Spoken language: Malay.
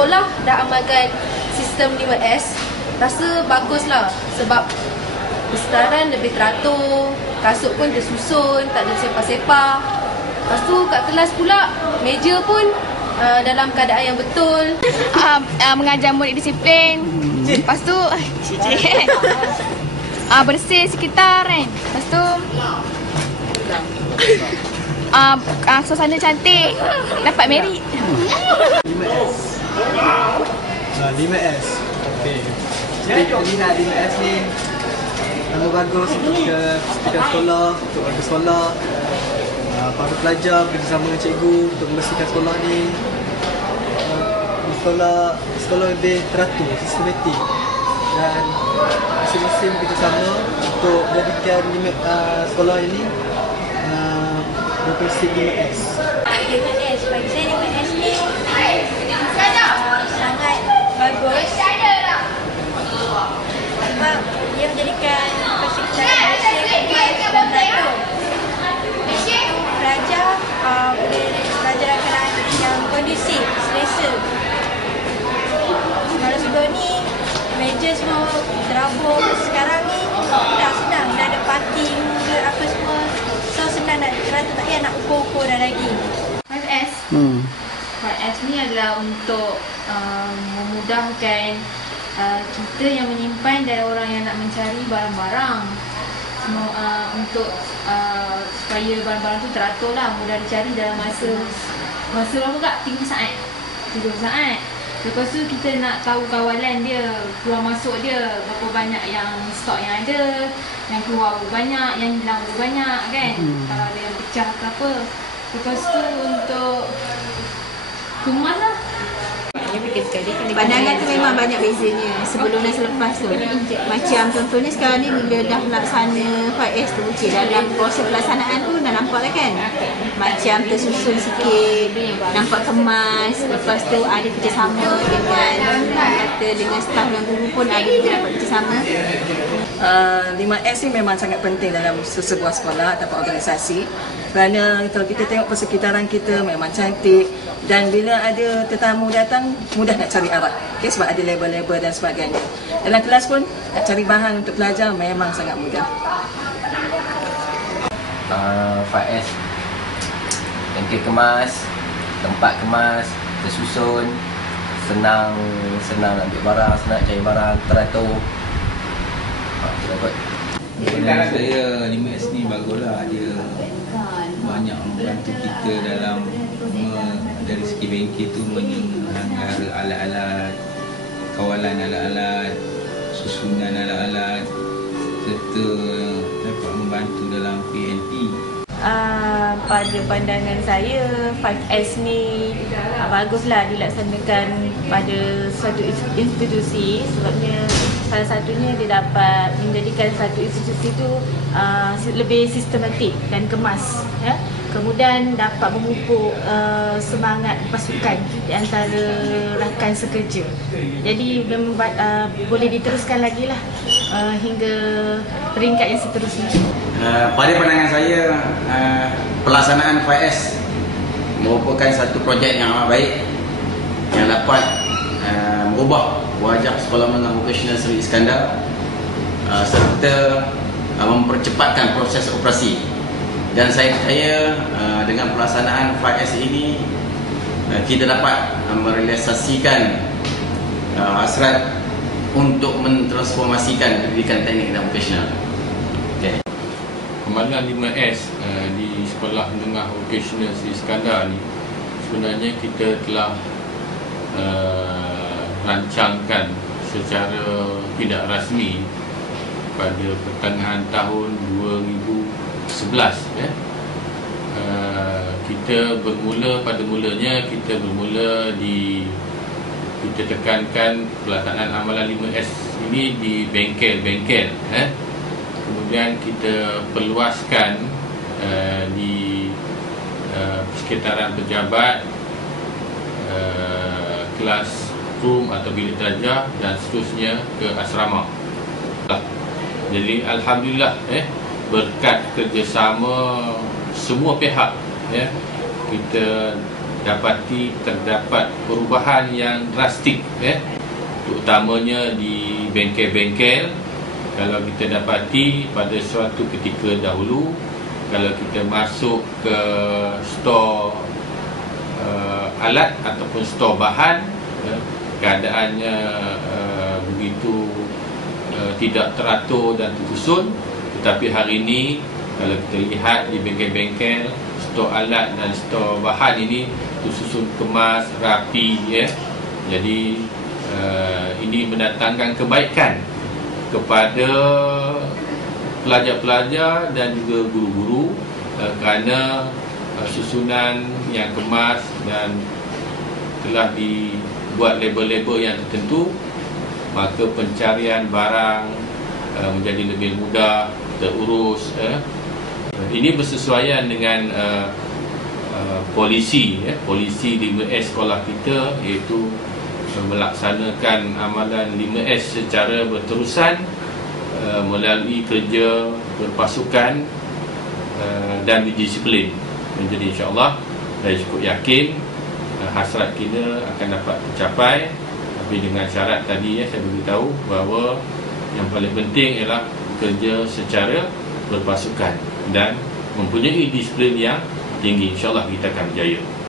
sekolah dah amalkan sistem 5S, rasa baguslah sebab kesetaraan lebih teratur, kasut pun tersusun, tak ada sepah-sepah. Lepas tu kat kelas pula, meja pun dalam keadaan yang betul. Mengajar murid disiplin. Lepas tu bersih sekitar kan. Lepas tu suasana cantik, dapat merit. 5S. Okey. Jadi nak 5S ni nama bagus untuk kita sekolah, untuk warga sekolah, para pelajar bersama dengan cikgu untuk membersihkan sekolah ni. Sekolah lebih teratur, sistematik dan masing-masing bekerjasama untuk menjadikan sekolah ini berprinsip 5S. 5S, bagi saya 5S ni sangat bagus sebab dia menjadikan persekitaran Malaysia lebih teratur. Pelajar boleh belajar dalam keadaan yang kondusif, selesa. Kalau sebelum ni meja semua terabur, sekarang ni dah senang, dah ada parting ke apa semua. So senang nak teratur, tak payah nak ukur-ukur dah lagi. 5S. 5S ni adalah untuk memudahkan kita yang menyimpan dan orang yang nak mencari barang-barang. Untuk supaya barang-barang tu teratur lah, mudah dicari dalam masa berapa kak? 3 saat. Lepas tu kita nak tahu kawalan dia, keluar masuk dia, berapa banyak yang stok yang ada, yang keluar berapa banyak, yang hilang berapa banyak kan. Kalau ada yang pecah ke apa. Lepas tu untuk kemas lah. Pandangan tu memang banyak bezanya sebelum dan selepas tu. Macam contohnya sekarang ni bila dah laksana 5S tu, dalam proses pelaksanaan tu dah nampak lah kan, macam tersusun sikit, nampak kemas. Lepas tu ada kerjasama dengan staf dan guru pun ada kita dapat kerjasama. 5S ni memang sangat penting dalam sesebuah sekolah ataupun organisasi, kerana kalau kita tengok persekitaran kita memang cantik dan bila ada tetamu datang mudah nak cari arah, okay? Sebab ada label-label dan sebagainya. Dalam kelas pun nak cari bahan untuk belajar memang sangat mudah. 5S, bengkel kemas, tempat kemas, tersusun, senang ambil barang, senang cari barang, teratur. Saya 5S ni baguslah, dia banyak membantu kita dalam dari segi bengkel tu menyanggara alat-alat, kawalan alat-alat, susunan alat-alat serta dapat membantu dalam PNP. Pada pandangan saya 5S ni baguslah dilaksanakan pada suatu institusi, sebabnya salah satunya dia dapat menjadikan satu institusi itu lebih sistematik dan kemas, ya. Kemudian dapat memupuk semangat pasukan di antara rakan sekerja. Jadi boleh diteruskan lagi lah hingga peringkat yang seterusnya. Pada pandangan saya, pelaksanaan 5S merupakan satu projek yang amat baik yang dapat merubah wajah Sekolah Menengah Vocasional Seri Iskandar serta mempercepatkan proses operasi. Dan saya percaya dengan pelaksanaan 5S ini kita dapat merealisasikan hasrat untuk mentransformasikan pendidikan teknik dan vocasional. Kemalan 5S di Sekolah Menengah Vocasional Seri Iskandar ni sebenarnya kita telah rancangkan secara tidak rasmi pada pertengahan tahun 2011 ya. Kita bermula kita tekankan pelaksanaan amalan 5S ini di bengkel-bengkel kemudian kita perluaskan di sekitaran pejabat, classroom atau bilik darjah dan seterusnya ke asrama. Jadi alhamdulillah berkat kerjasama semua pihak kita dapati terdapat perubahan yang drastik, terutamanya di bengkel-bengkel. Kalau kita dapati pada suatu ketika dahulu, kalau kita masuk ke stor alat ataupun stor bahan, keadaannya begitu tidak teratur dan tersusun. Tetapi hari ini kalau kita lihat di bengkel-bengkel, stor alat dan stor bahan ini tersusun kemas, rapi, Jadi ini mendatangkan kebaikan kepada pelajar-pelajar dan juga guru-guru, kerana susunan yang kemas dan telah dibuat label-label yang tertentu, maka pencarian barang menjadi lebih mudah, terurus. Ini bersesuaian dengan polisi 5S sekolah kita, iaitu melaksanakan amalan 5S secara berterusan melalui kerja berpasukan dan berdisiplin. Jadi insya-Allah saya cukup yakin hasrat kita akan dapat tercapai, tapi dengan syarat tadi saya beritahu bahawa yang paling penting ialah kerja secara berpasukan dan mempunyai disiplin yang tinggi. InsyaAllah kita akan berjaya.